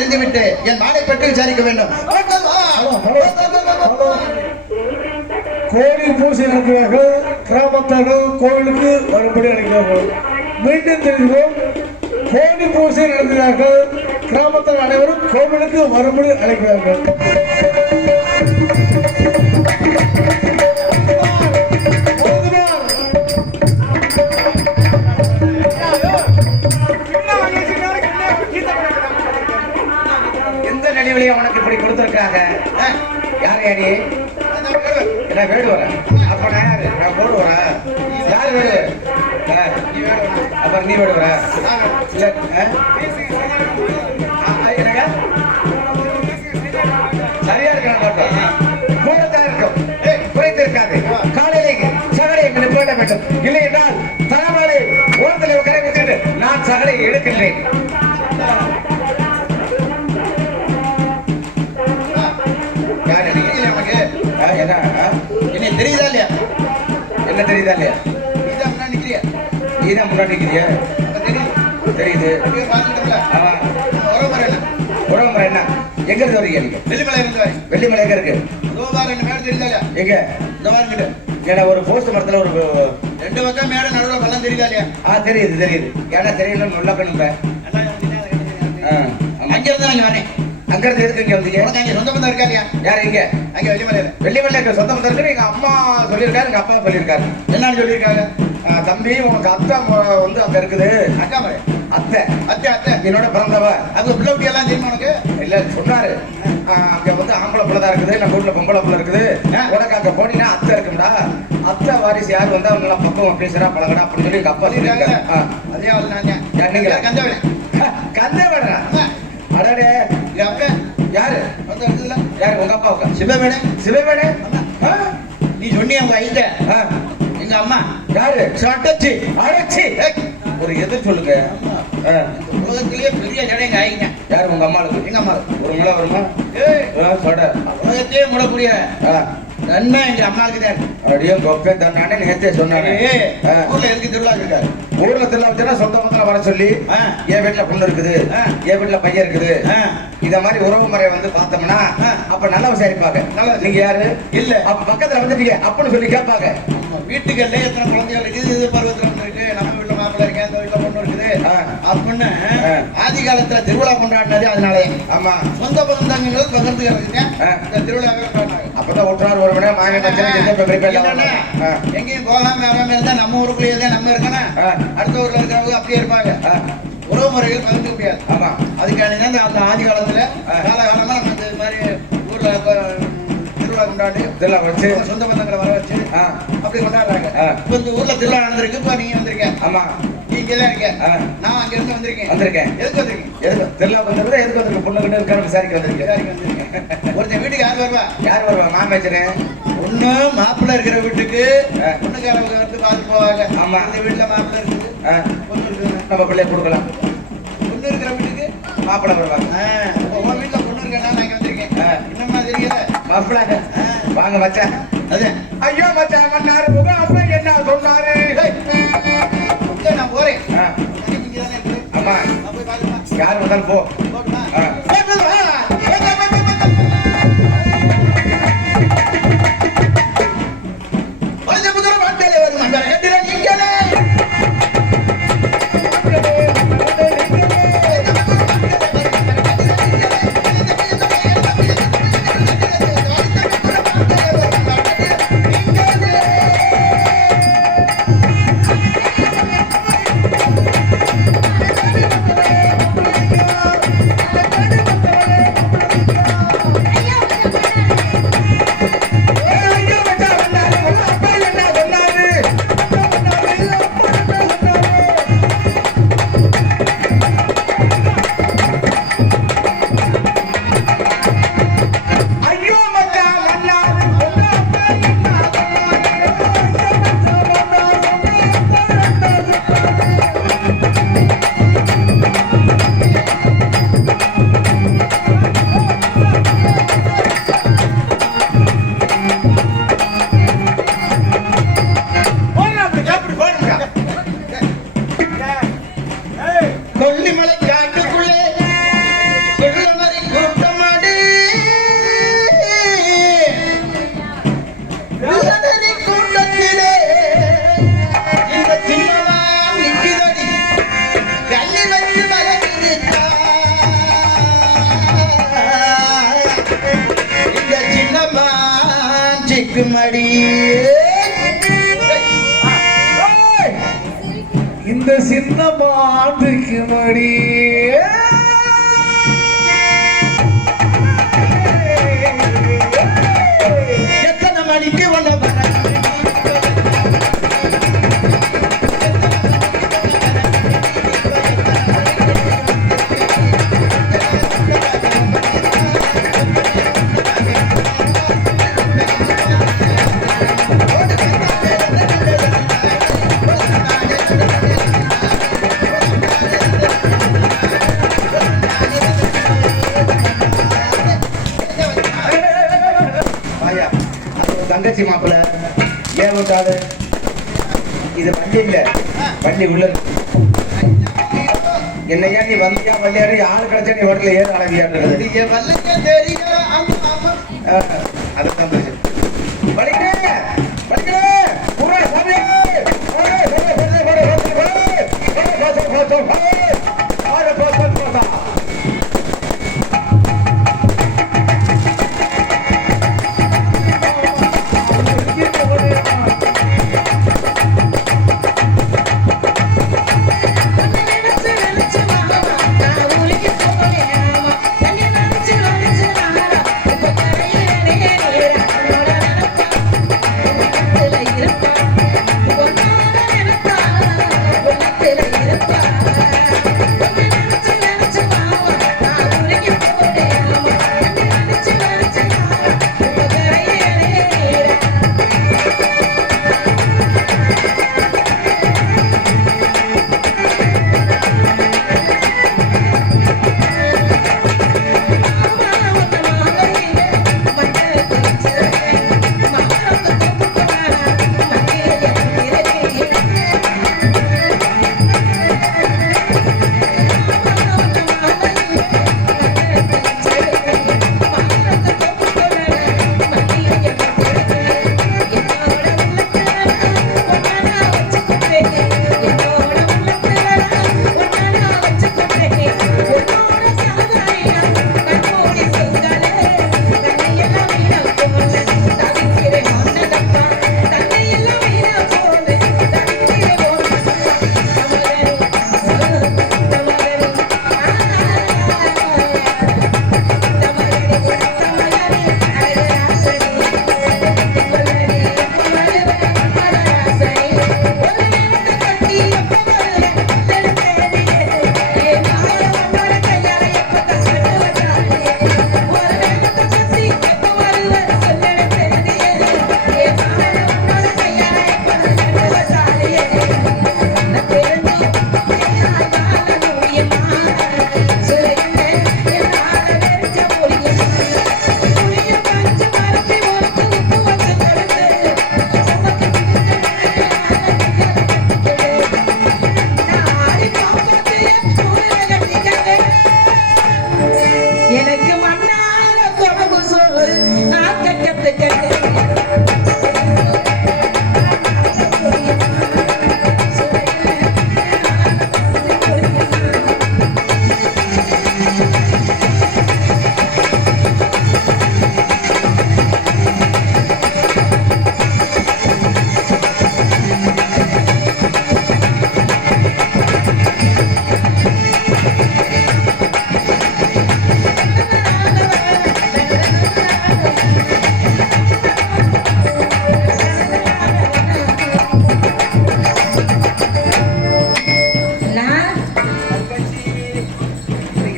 தெரிந்துவிட்டு என் மாலை பற்றி விசாரிக்க வேண்டும். கோழி பூசை நடத்துவார்கள். கிராமத்தார்கள் கோவிலுக்கு வரும்படி அழைக்கிறார்கள். மீண்டும் தெரிவிக்கிறோம், கோழி பூசை நடத்துகிறார்கள். கிராமத்தார் அனைவரும் கோவிலுக்கு வரும்படி அழைக்கிறார்கள். எந்த நடிவிலையும் உனக்கு இப்படி கொடுத்துருக்காங்க? யார் யாரு? என்ன வேடு வர? அப்ப நான் யாரு? நான் போடு வர. யார் வேடு? அப்புறம் நீ வேடு வர? இல்ல சரியா இருக்க கூடத்தான் இருக்கும், குறைத்து இருக்காது. காலையிலே சகலை எங்களை போட வேண்டும். இல்லை என்றால் தலைமுறை ஓரத்தில் கரை வச்சுட்டு நான் சகலை எடுக்கின்றேன். என்ன தெரியுதா இல்லையா? என்ன தெரியுதா இல்லையா? நீதான் முன்னாடி நிக்கிறியா? நீதான் முன்னாடி நிக்கிறியா? தெரியுது. ஆமா. உறவுமுறை என்ன? எங்க இருந்து வரீங்க நீங்க? வெள்ளிமலை இருந்து வரீங்க. வெள்ளிமலை எங்க இருக்கு? என்ன மேடம் தெரியுதா இல்லையா? எங்க? இந்த மாதிரி ஏன்னா ஒரு போஸ்ட் மரத்துல ஒரு 2 பக்கம் மேடம் நடுவில் பள்ளம் தெரியுதா இல்லையா? தெரியுது தெரியுது. ஏன்னா தெரியல நல்லா பண்ணுங்க. அங்க இருந்து நான் வரேன். அங்க இருந்து எதுக்கு இங்க வந்தீங்க? அங்க சொந்த பந்தம் இருக்கா இல்லையா? யாரு இங்க? அங்க வெள்ளிமலையில. வெள்ளிமலையில இருக்க சொந்த பந்தம் இருக்கு. எங்க அம்மா சொல்லியிருக்காரு, எங்க அப்பா சொல்லியிருக்காரு. என்னன்னு சொல்லியிருக்காங்க? தம்பி உனக்கு அத்தை வந்து அங்க இருக்குது. அக்கா முறை அத்தை அத்தை அத்தை என்னோட பிறந்தவ. அது பிள்ளை குட்டி எல்லாம் தெரியுமா உனக்கு? இல்ல சொன்னாரு. அங்க வந்து ஆம்பளை பிள்ளை தான் இருக்குது, நம்ம வீட்டுல பொம்பளை பிள்ளை இருக்குது. உனக்கு அங்க போனீங்கன்னா அத்தை இருக்கும்டா. அத்தை வாரிசு யாரு வந்தா அவங்க எல்லாம் பக்கம் பேசுறா பழகடா அப்படின்னு சொல்லி எங்க அப்பா சொல்லியிருக்காங்க. அதே நீங்க கந்தவேட கந்தவேடா? அடடே யாரு யாரு? உங்க அப்பா சிவமேனே. சிவமேனே நீ சொன்னிய உங்க ஐந்த எங்க அம்மா யாரு? சட்டச்சி அடைச்சி ஒரு எதிர் சொல்லுங்க. உலகத்திலேயே பெரிய ஜடைங்க ஆயிங்க. யாரு? உங்க அம்மாளுக்கு. எங்க அம்மாளுக்கு ஒரு முளை வருமா? சொட உலகத்தையே முடக்கூடிய நன்மை எங்க அம்மாவுக்கு தான். அப்படியே கொப்பே தன்னானே நேத்தே சொன்னானே. ஊர்ல எதுக்கு திருவிழா இருக்காரு? ஊர்ல திருவிழா வச்சா சொந்த பந்தல வர சொல்லி என் வீட்டுல பொண்ணு இருக்குது, என் வீட்டுல பையன் இருக்குது. இத மாதிரி உறவு முறை வந்து பார்த்தோம்னா அப்ப நல்லா விசாரிப்பாங்க. நீங்க யாரு? இல்ல அப்ப பக்கத்துல வந்துட்டீங்க அப்படின்னு சொல்லி கேட்பாங்க. வீட்டுக்கல்ல எத்தனை குழந்தைகள் இருக்குது, இது பருவத்துல இருக்கு, நம்ம வீட்டுல மாப்பிள்ளை இருக்கு, அந்த வீட்டுல பொண்ணு இருக்குது அப்படின்னு ஆதி காலத்துல திருவிழா கொண்டாடினது. அதனாலே ஆமா சொந்த பந்தங்கள் பகிர்ந்துக்கிறதுங்க இந்த திருவிழாவே கொண்டாடினாங்க. அப்பதான் ஒற்றார் ஒரு மணி மாங்க எங்கேயும் போகாம வராம இருந்தா நம்ம ஊருக்குள்ளேயே தான் நம்ம இருக்கணும். அடுத்த ஊர்ல இருக்கிறவங்க அப்படியே இருப்பாங்க. உறவு முறைகள் பகிர்ந்து முடியாது. ஆமா அதுக்கான அந்த ஆதி காலத்துல காலகாலமா நம்ம இந்த மாதிரி ஊர்ல திருவிழா கொண்டாடி திருவிழா வச்சு சொந்த பந்தங்களை வர வச்சு அப்படி கொண்டாடுறாங்க. இப்ப இந்த ஊர்ல திருவிழா நடந்திருக்கு. இப்ப நீங்க வந்திருக்கேன். ஆமா நீங்க தான் இருக்க. நான் அங்க இருந்து வந்திருக்கேன். எதுக்கு வந்திருக்கேன்? எதுக்கு திருவிழா வந்திருக்கா? எதுக்கு வந்திருக்க? பொண்ணு கிட்ட இருக்கான்னு விசாரிக்க வந்திருக்கேன். ஒருத்தன் வீட்டுக்கு யார் வருவா? யார் வருவா? மாமேச்சனே. பொண்ணு மாப்பிள்ளை இருக்கிற வீட்டுக்கு பொண்ணுக்காரவங்க வந்து பார்த்து போவாங்க. ஆமா இந்த வீட்டுல மாப்பிள்ளை இருக்குது, பொண்ணு இருக்குது, நம்ம பிள்ளைய கொடுக்கலாம். பொண்ணு இருக்கிற வீட்டுக்கு மாப்பிள்ளை வருவாங்க. உங்க வீட்டுல பொண்ணு இருக்கா? நான் இங்க வந்திருக்கேன். என்னம்மா தெரியல மாப்பிள்ளை வாங்க மச்சான். அது ஐயோ மச்சான் மன்னாரு முக அப்ப என்ன சொன்னாரு? நான் போறேன். ஆமா யார் வந்தாலும் போ. மடிக்குமடி. இந்த சின்ன மாட்டுக்கு மடி எத்தனை மணிக்கு வந்த தங்கச்சி மாப்பிள்ள ஏன் விட்டாது? இது வண்டி இல்ல, வண்டி உள்ள என்னையா நீ வந்தியா வள்ளியாரு ஆள் கிடைச்சா நீ ஹோட்டல ஏற அழகியாடுறது அதுதான் படிக்கிறேன் படிக்கிறேன் பூரா சாமி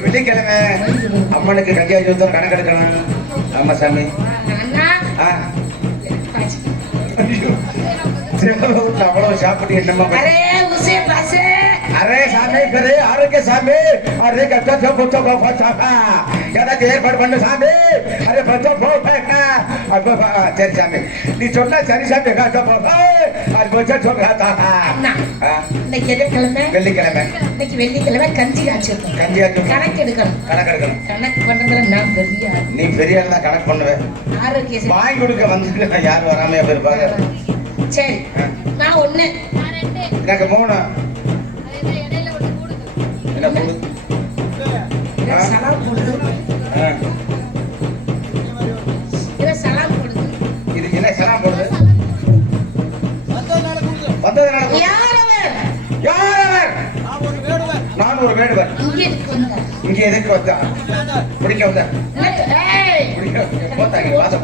வெள்ளிக்கிழமை அம்மனுக்கு கஞ்சியா யுத்தம் கணக்கெடுக்கணும். ஆமா சாமி. அவ்வளவு சாப்பிட்டு என்னமா அரே சாமி பெரு ஆரோக்கிய சாமி அரே கஷ்ட புத்த ஏதாச்சும் ஏற்பாடு பண்ண சாமி அரே பச்சை போப்பேக்கா சரி சாமி நீ சொன்னா சரி சாமி காசா போப்பா அது பச்சை சொல்றாத்தா. இன்னைக்கு வெள்ளிக்கிழமை இன்னைக்கு வெள்ளிக்கிழமை கஞ்சி காய்ச்சிருக்கோம். கஞ்சி காய்ச்சி கணக்கு எடுக்கணும். கணக்கு பண்றதுல நான் பெரிய நீ பெரிய ஆள் தான் கணக்கு பண்ணுவேன். ஆரோக்கிய வாங்கி கொடுக்க வந்துட்டு யாரும் வராம இருப்பாங்க. சரி நான் ஒண்ணு எனக்கு 3 சலாம் போடுது. சலாம் போடுது. இது என்ன சலாம் எதுக்கு வந்தா இங்க எதுக்கு வந்தா? பிடிக்க வந்தா? ஏய் போத்தாங்க, பாச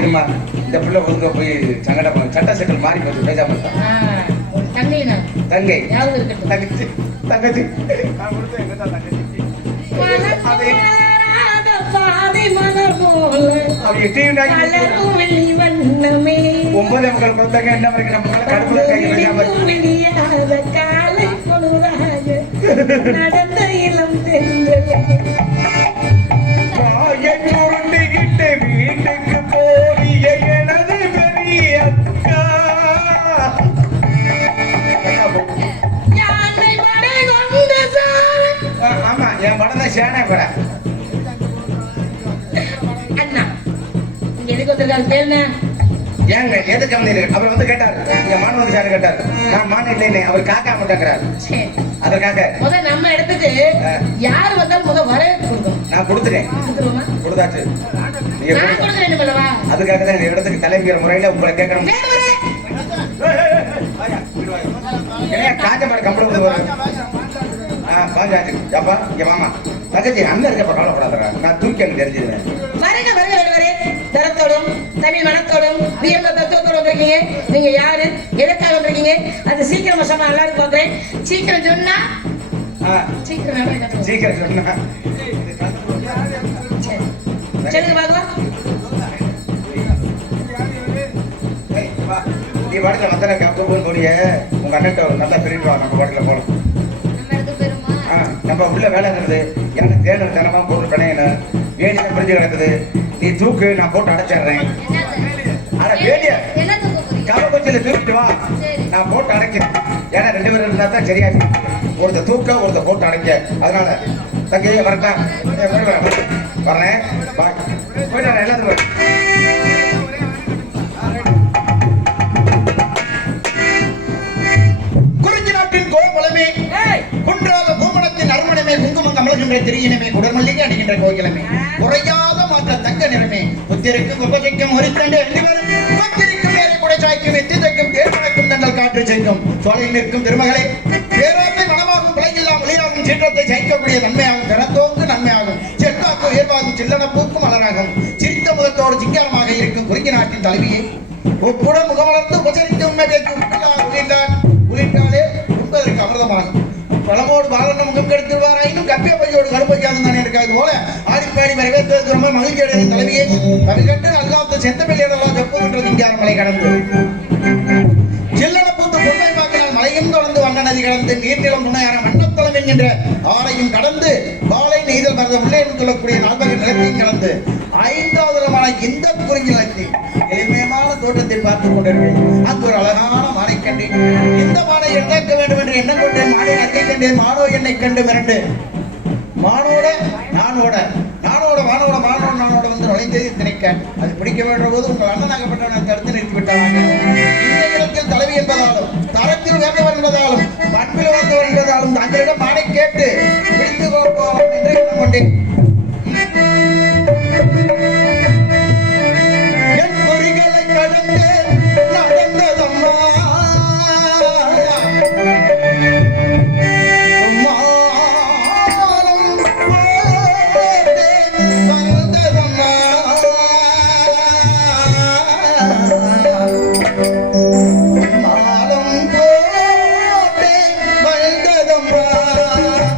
இருமா. இந்த பிள்ளை ஒழுங்கா போய் சட்ட சிக்கல் மாறி போச்சு, பேசாம இருந்தா. தங்கை தங்கச்சி தங்கச்சி ஒன்பதே மக்கள் கொடுத்தாங்க. என்ன வரைக்கும் நம்ம கடுப்புல கை வைக்காம நடந்த இளம் உருண்டிக்கிட்டு வீட்டுக்கு போறிய எனது பெரிய அக்கா. ஆமா, என் படம் தான் சேனை படம். அண்ணா இங்க எதுக்கு வந்திருக்காரு பேர் என்ன? ஏங்க எதுக்கு வந்தீங்க? அவர் வந்து கேட்டாரு, இங்க மான் வந்து சாரு கேட்டாரு. நான் மான் இல்லைன்னு அவர் காக்கா மாட்டேங்கிறாரு. அதற்காக முத நம்ம இடத்துக்கு யாரு வந்தாலும் முத வரவேற்பு கொடுக்கணும். நான் கொடுத்துட்டேன். கொடுத்தாச்சு. நான் கொடுக்குறேன் பல்லவா. அதுக்காக தான் இந்த இடத்துக்கு தலைமைங்கிற முறையில உங்களை கேட்கணும். காஞ்ச மாடு கம்பளம் பாஞ்சாச்சு. அப்பா இங்க மாமா தங்கச்சி அண்ணன் இருக்கப்ப கவலைப்படாதா, நான் தூக்கி அங்க தெரிஞ்சிருவேன். வருக வருக வருவரே, தரத்தோடும் தமிழ் மனத்தோடும் உயர்ந்த தத்துவத்தோடு வந்திருக்கீங்க. நீங்க யாரு, எதற்காக வந்திருக்கீங்க? அது சீக்கிரமா சொன்னா நல்லா இருக்கும் பாக்குறேன். சீக்கிரம் சொன்னா சீக்கிரம் சொன்னா சொல்லுங்க பாக்கலாம். நீ வாடகை வந்தன கப்பூர் போனிய உங்க அண்ணன் நல்லா பிரிட்டு வா. நம்ம வாடகை போலாம். நம்ம உள்ள வேலை இருந்தது. எனக்கு தேர்தல் தனமா போட்டு பிணையின வேடிக்கை பிரிஞ்சு கிடக்குது. நீ தூக்கு, நான் போட்டு அடைச்சிடுறேன். ஆனா வேடிய கவலைச்சில தூக்கிட்டு வா, நான் போட்டு அடைக்கிறேன். ஏன்னா 2 பேரும் இருந்தா தான் சரியா இருக்கு. ஒருத்த தூக்க, ஒருத்த போட்டு அடைக்க. அதனால தங்கையே வரலாம், வர்றேன். போயிட்டு எல்லாத்துக்கும் குறிஞ்சி நாட்டின் கோபலமே, குன்றாத பூமணத்தின் அருமணமே, குங்குமம் கமலகின்ற திரியனமே, குடர்மல்லிகை அடிக்கின்ற கோயிலமே, குறையாத மாற்ற தங்க நிறமே, புத்திருக்கும் குப்பசைக்கும் ஒரித்தண்டு எண்ணிவரும் பத்திரிக்கும் வேலை குடைச்சாய்க்கும் எத்திதைக்கும் தேர்மணக்கும் தங்கள் காற்று செய்யும் சோலையில் நிற்கும் திருமகளே, பேரோத்தை மனமாகும் பிழையில்லாம் ஒளியாகும் சீற்றத்தை ஜெயிக்கக்கூடிய நன்மையாகும், திறத்தோக்கு நன்மையாகும், செல்வாக்கு உயர்வாகும், சில்லன பூக்கும் மலராகும், சிரித்த முகத்தோடு சிங்காரமாக இருக்கும் குறிஞ்சி நாட்டின் தலைவியை ஒப்புடன் முகமலர்ந்து உபசரித்து உண்மை பேச்சு உள்ளிட்டாலே உண்பதற்கு அமிர்தமாகும். பழமோடு பாலன முகம் கெடுத்துவார், இன்னும் கப்பிய பையோடு கருப்பையாதும் தான் இருக்காது போல ஆடிப்பாடி வரவேற்றது ரொம்ப மகிழ்ச்சி அடைந்த தலைவியை தமிழ் கட்டு அல்லாத செந்தமிழியெல்லாம் செப்புகின்ற சிங்கார மலை கடந்து சில்லன பூத்து பொன்மை பார்க்கினால் மலையும் தொடர்ந்து வண்ண நதி கடந்து நீர்நிலம் துணையார மன்னத்தலம் என்கின்ற ஆலையும் கடந்து பாலை நெய்தல் மரத உள்ளே சொல்லக்கூடிய 4 நிலத்தையும் கடந்து 5வது இந்த குறிஞ்சி நிலத்தில் எளிமையான தோட்டத்தை பார்த்துக் கொண்டிருக்கிறேன். அங்கு ஒரு அழகான மானை கண்டேன். இந்த மானை எண்ணாக்க வேண்டும் என்று எண்ணம் கொண்டேன். மானை அக்கை கண்டேன். மானோ என்னை கண்டு மிரண்டு மானோட நானோட நானோட வந்து நுழைந்தது திணைக்க அது பிடிக்க வேண்டிய போது உங்கள் அண்ணனாகப்பட்டவனை தடுத்து நிறுத்திவிட்டாங்க. இந்த இடத்தில் தலைவி என்பதாலும் தரத்தில் வேண்டவர் என்பதாலும் பண்பில் வந்தவர் என்பதாலும் தங்களிடம் மானை கேட்டு பிடித்து கொடுப்போம் என்று எண்ணம் கொண்டேன். மாலம் போட்டே வந்ததம்மா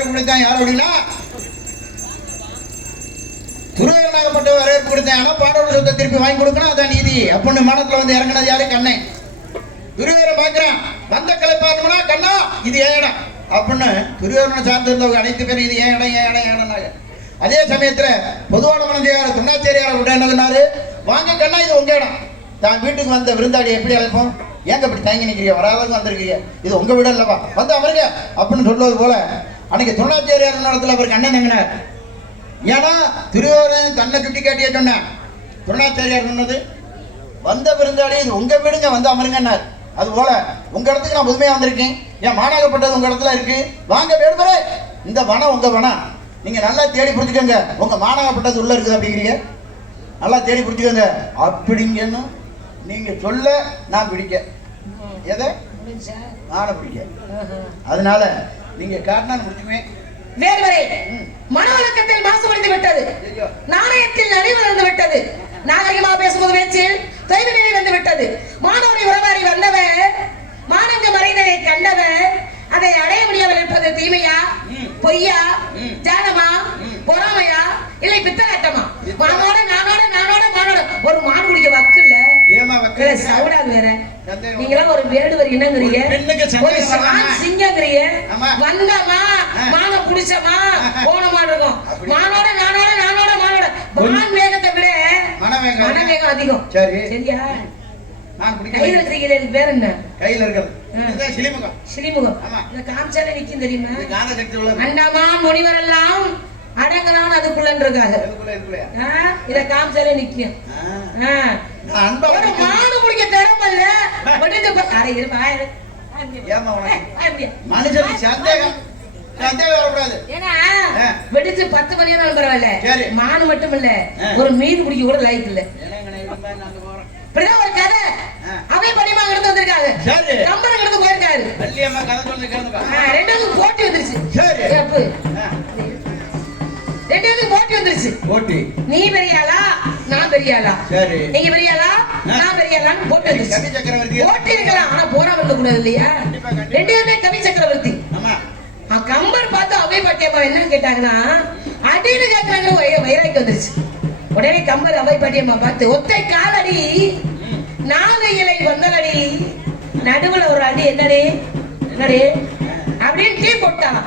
வரவேற்பு கொடுத்தான். யார் அப்படின்னா துருவனாகப்பட்ட வரவேற்பு கொடுத்தேன். ஆனா பாண்டவரோட சொத்தை திருப்பி வாங்கி கொடுக்கணும், அதான் நீதி அப்படின்னு மனத்துல வந்து இறங்கினது யாரு? கண்ணன். துருவேரை பாக்குறான், வந்த கலைப்பாருனா கண்ணா இது ஏன் இடம் அப்படின்னு துருவேரனை சார்ந்து இருந்தவங்க அனைத்து பேரும் இது ஏன் இடம் ஏன் இடம் ஏடனாங்க. அதே சமயத்துல பொதுவான மனஞ்சியார் துண்ணாச்சேரியார விட என்ன சொன்னாரு, வாங்க கண்ணா இது உங்க இடம். தான் வீட்டுக்கு வந்த விருந்தாடி எப்படி அழைப்போம், ஏங்க இப்படி தங்கி நிக்கிறீங்க, வராதவங்க வந்திருக்கீங்க, இது உங்க வீடு இல்லவா, வந்து அவருங்க அப்படின்னு சொல்வது போல அன்னைக்கு துண்ணாச்சேரியார் நேரத்தில் அவருக்கு அண்ணன் தங்கினார். ஏன்னா திருவாரூர் தன்னை சுட்டி காட்டிய சொன்னான். துண்ணாச்சேரியார் சொன்னது, வந்த விருந்தாடி இது உங்க வீடுங்க, வந்து அமருங்கன்னார். அது போல உங்க இடத்துக்கு நான் புதுமையா வந்திருக்கேன், என் மானாகப்பட்டது உங்க இடத்துல இருக்கு, வாங்க வேடுபரே, இந்த வனம் உங்க வனம், நீங்க நல்லா தேடி பிடிச்சிக்கோங்க, உங்க மானாகப்பட்டது உள்ள இருக்குது அப்படிங்கிறீங்க, நல்லா தேடி பிடிச்சிக்கோங்க அப்படிங்கன்னு நீங்க சொல்ல நான் பிடிக்க எதை நானை பிடிக்க. அதனால நீங்க காட்டினான்னு பிடிச்சுக்குவேன். வேறுவரை மனவழக்கத்தில் மாசுபடுத்தி விட்டது, நாணயத்தில் அறிவு வந்து விட்டது, நாகரிகமாக பேசும்போது பேச்சில் தொய்வு நிலை வந்து விட்டது. மாணவனை உறவாரி வந்தவர் மானங்க மறைந்ததை கண்டவர் அதை அடைய முடியாமல் இருப்பது தீமையா, பொய்யா, ஜானமா, பொறாமையா, இல்லை பித்தலாட்டமா? மானோட நானோட நானோட மானோட ஒரு மான் குடிக்க வக்கு இல்ல, சவுடாது வேற. நீங்களாம் ஒரு வேடுவர் இனங்கிறீங்க, ஒரு சிங்கங்கிறீங்க, வந்தமா மானம் குடிச்சமா போனமா இருக்கும். மானோட நானோட நானோட மானோட மான் வேகத்தை விட மனவேகம் அதிகம். சரியா? கையில இருக்கிறீங்க, பேர் என்ன? கையில இருக்கிறது சிலிமுகம். சிலிமுகம் இந்த காமிச்சாலே நிக்கும் தெரியுமா? அண்டமா முனிவரெல்லாம் அடங்கலான்னு அதுக்குள்ள இருக்காங்க, இத காமிச்சாலே நிக்கும். மானு முடிக்க திறமல்ல மனுஷன் சந்தேகம் ஏன்னா வெடிச்சு 10 மணி நேரம் பரவாயில்ல, மானு மட்டும் இல்ல ஒரு மீன் குடிக்க கூட லைக் இல்ல. இப்படிதான் ஒரு கதை அவை படிமா எடுத்து வந்திருக்காங்க, கம்பரம் எடுத்து போயிருக்காரு, ரெண்டாவது போட்டி வந்துருச்சு. ரெண்டாவது போட்டி வந்துருச்சு. நீ பெரியாளா நான் பெரியாளா, நீங்க பெரியாளா நான் பெரியாளான்னு போட்டி வந்துருச்சு. போட்டி இருக்கலாம் ஆனா போராம இருக்க கூடாது இல்லையா? ரெண்டு பேருமே கவி சக்கரவர்த்தி. கம்பர் பார்த்து அவை பாட்டியம்மா என்ன கேட்டாங்கன்னா அடின்னு கேட்கறாங்க, வைராய்க்கு வந்துருச்சு. உடனே கம்பர் அவை பாட்டியம்மா பார்த்து ஒத்தை காலடி 4 இலை வந்தலடி நடுவுல ஒரு அடி என்னடி என்னடி அப்படின்னு டீ போட்டான்.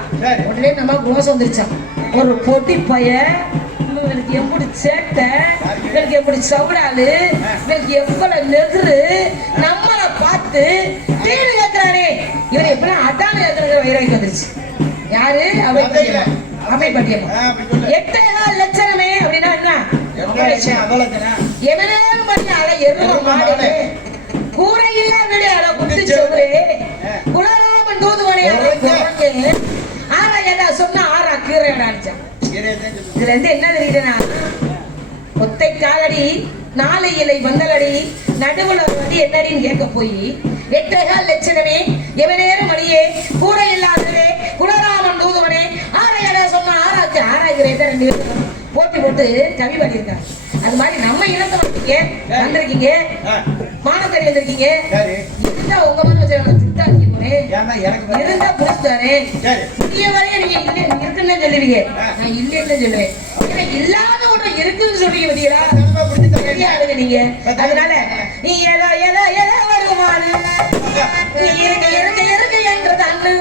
உடனே நம்ம மோசம் வந்துருச்சான், ஒரு பொட்டி பைய இவனுக்கு எப்படி சேட்டை, இவனுக்கு எப்படி சவுடாலு, இவனுக்கு எவ்வளவு நெகுரு, நம்மளை பார்த்து டீனு கேட்கிறானே, இவன் எப்படி அட்டான கேட்கிற வைராய்க்கு வந்துருச்சு. யாரு? அவை பாட்டியம்மா. 8,4 லட்சணமே அப்படின்னா என்ன? எவனேலும் பண்ணால எருவ மாடு கூரையில்லா வீடு அட குட்டி சொல்றே குலராமன் தூதுவனை ஆறா ஏதா சொன்னா ஆறா கீரை அடிச்சான். இதுல இருந்து என்ன தெரியுதுன்னா ஒத்தை காலடி 4 இலை வந்தலடி நடுவுல வந்து என்னடின்னு கேட்க போய் 8,4 லட்சணமே எவனேரும் மணியே கூரை இல்லாதே குலராமன் தூதுவனே ஆறா ஏதா சொன்னா ஆறாக்கு ஆறாகிறேன் 2 பேரும் போட்டி போட்டு கவி பாடியிருக்காங்க. அது மாதிரி நம்ம இனத்தை வந்திருக்கீங்க, மானத்தறி வந்திருக்கீங்க, இருந்தா உங்க மாதிரி இருந்தா புரிச்சுட்டாரு புதிய வரைய நீங்க இருக்குன்னு சொல்லுவீங்க, நான் இல்லைன்னு சொல்லுவேன். ஏன்னா இல்லாத ஒண்ணு இருக்குன்னு சொல்றீங்க பார்த்தீங்களா நீங்க. அதனால நீ எதா எதா எதா வருமானு நீ இருக்க இருக்க இருக்க என்றது அண்ணு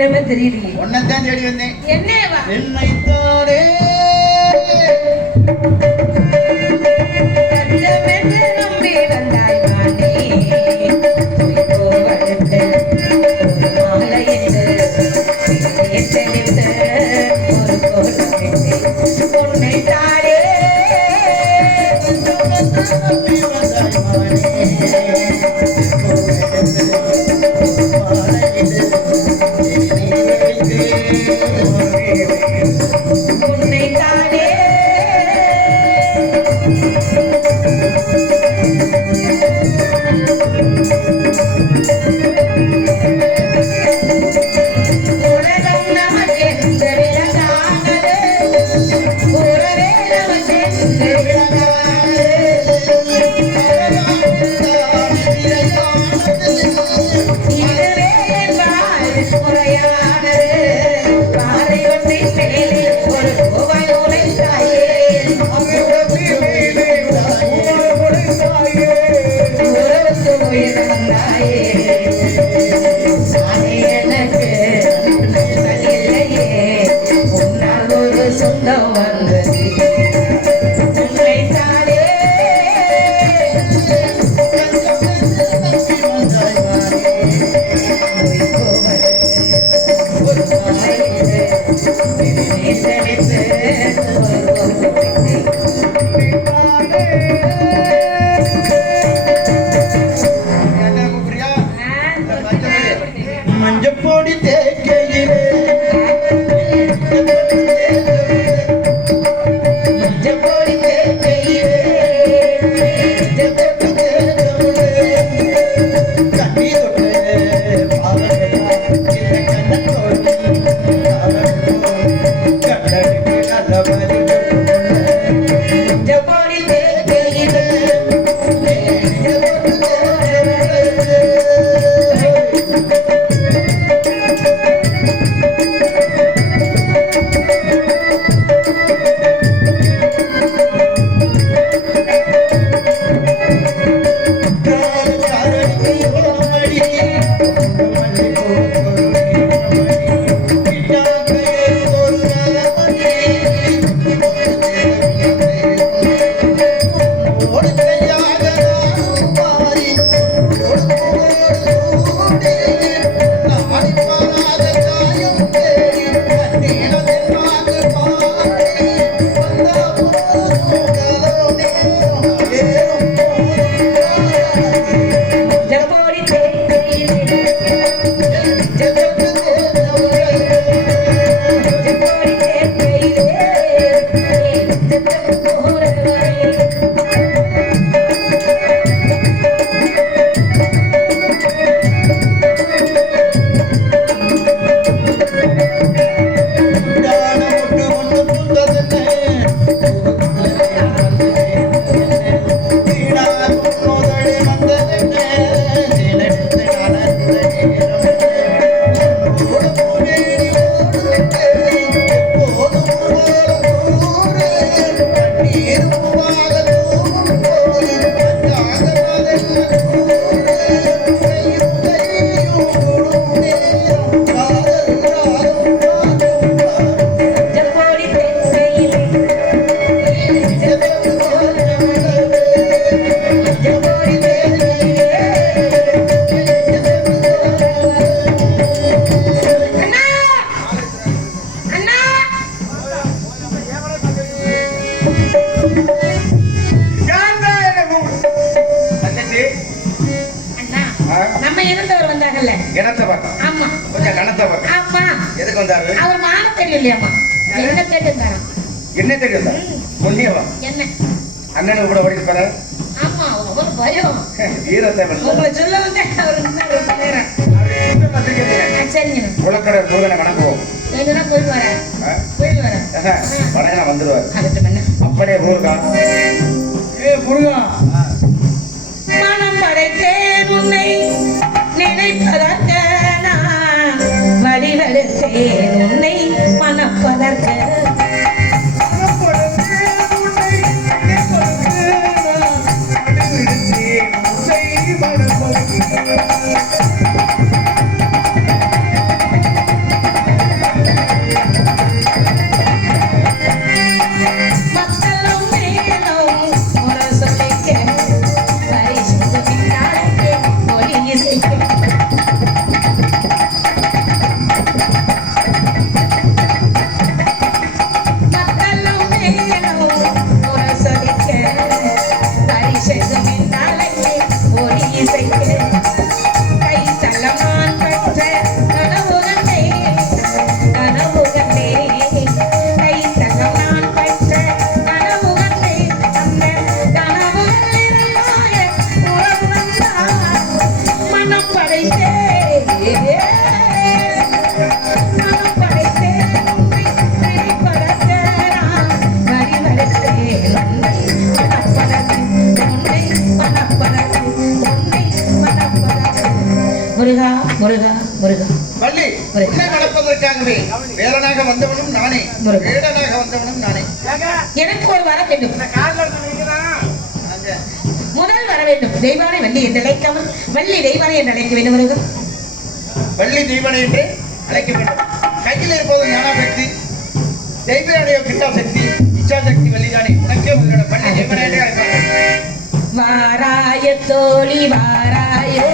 என்னமே தெரியலையே. உன்னைத்தான் தேடி வந்தேன். என்னவா? என்னைத்தானே கண்டமென்று நம்பி வந்தாய் வானே. பூவெடுத்து ஒரு மாலையிட்டு ஏற்றெடுத்து ஒரு கோலமிட்டு உன்னைத்தானே நம்பி வந்தாய் மானே. உன்னைத்தானே உலகம் நமக்கென்று விளங்கானது. உறவே நமக்கென்று விளங்கானது. இதுவே என் வாழ்வு முறையானது. பாறை ஒன்றின் மேலே ஒரு கோவாய் உழைத்தாயே. உறவுக்கு உயிர் தந்தாயே. நானே எனக்கு நண்பன் இல்லையே. உன்னால் ஒரு சொந்தம் வந்தது. உன்னைத்தானே ஒரு மாலையிலே நேசமிட்டு ஒரு கோலமிட்டு என்ன கூப்பிடுறியா? மஞ்சப்பொடி தேக்கையிலே ஜப்போடி தேக்கையிலே ஜப்போடி தேக்கையிலே ஜப்போடி தேக்கையிலே ஜப்போடி தேக்கையிலே ஜப்போடி தேக்கையிலே ஜப்போடி தேக்கையிலே அண்ணா அண்ணா தங்கச்சி, அண்ணா ஆ? நம்ம இருந்தவர் வந்தாங்கல்ல. கிணத்த பக்கம் ஆமா கொஞ்சம் கணத்த பக்கம் ஆமா எதுக்கு வந்தாரு? அவர் மான தெரியலையாமா. என்ன கேட்டுந்தாரா? என்ன தெரியும் முன்னியவா என்ன? அண்ணனுக்கு கூட ஓடி போற ஆமா ஒரு பயம். வீரத்தை உங்களை சொல்ல வந்து அவர் இன்னும் ரொம்ப நேரம். சரிங்க குளக்கடை முருகனை வணங்குவோம். எங்கன்னா போயிட்டு வரேன். ஆ? போயிட்டு வரேன். வணங்கினா வந்துருவாரு. அதுக்கு முன்ன அப்படியே முருகா முருகா மனம் படைத்தேன் உன்னை நினைப்பதற்க நான் வடிவெடுத்தேன் உன்னை மணப்பதற்க. முருகா முருகா வள்ளி உன்னை மணப்பதற்காகவே வேலனாக வந்தவனும் நானே, வேடனாக வந்தவனும் நானே. எனக்கு ஒரு வர வேண்டும். முதல் வர வேண்டும். தெய்வானை வள்ளி என்று அழைக்காமல் வள்ளி தெய்வானை என்று அழைக்க வேண்டும். முருகா வள்ளி தெய்வானை என்று அழைக்க வேண்டும். கையில் இருப்பது ஞானாசக்தி, தெய்வானுடைய கிட்டாசக்தி, இச்சாசக்தி வள்ளிதானே. உனக்கே முதலிடம் வள்ளி தெய்வானை என்று அழைக்க வேண்டும். வாராய தோழி வாராயோ